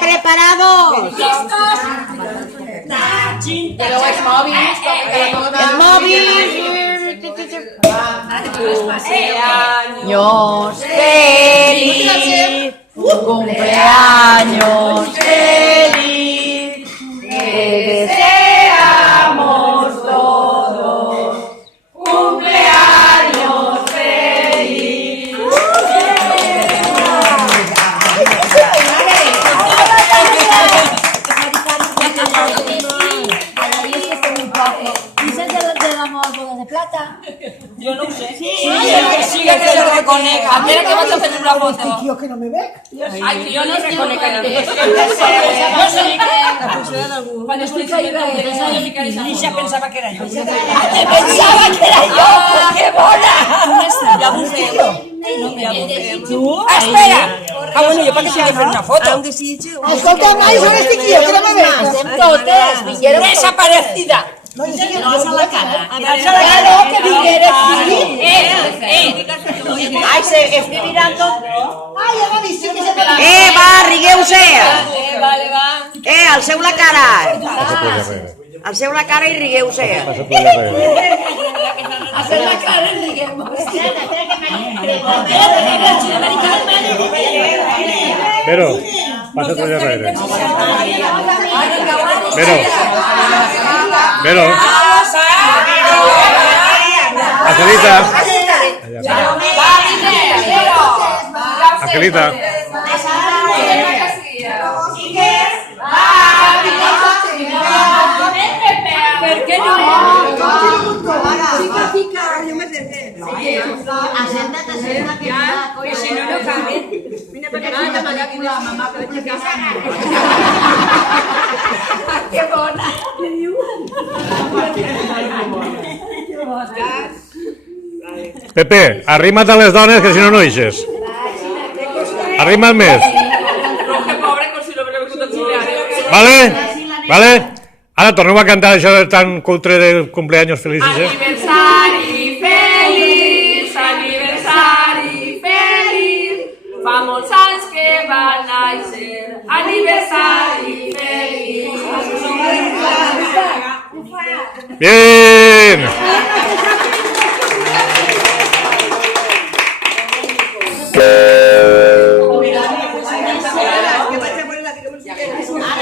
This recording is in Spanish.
¡Preparados! Pero es móvil. ¡El móvil! ¡Cumpleaños feliz! ¡Cumpleaños feliz! ¡Te deseamos todos! ¡Cumpleaños feliz! ¿Dices del amor bodas de plata? Yo no sé. Sí, que lo reconozca. ¿A qué hora que vas a hacer una foto? Tío, que no me ve. Ay, que yo no reconozco a nadie. Yo soy cuando escuché ni se pensaba que era yo. ¡Pensaba que era yo! ¡Qué bola! ¿Tú? ¡Espera! Ah, bueno, yo para qué tengo que hacer una foto. Escolta, mai, són este tío, que no me ve. Totes, Desaparecida. No, yo sí que no alza la cara. Alza la cara, que vingueres. Ai, estoy mirando. Ai, ja m'ha vist, que se me Va, rigueu-se! Vale, va. Alceu la cara! Alceu la cara i rigueu-se. Hacer la cara y riguemos. Pero, pásate allá adelante. Pero, Angelita. Angelita. ¿Por qué no? Chica, yo me acerqué. Acértate, Oye, si no, no cambie. Mira, porque no te vaya con la mamá, pero chica. ¡Qué bona! Pepe, arrima't a les dones, que si no, no ixes. Arrima't més. Que pobre, com si no me l'he vingut a xulear. Vale? Vale? Ara torneu a cantar això tan cutre de cumpleaños felices, Aniversari feliç, aniversari feliç, fa molts anys que va néixer, aniversari feliç. Bien!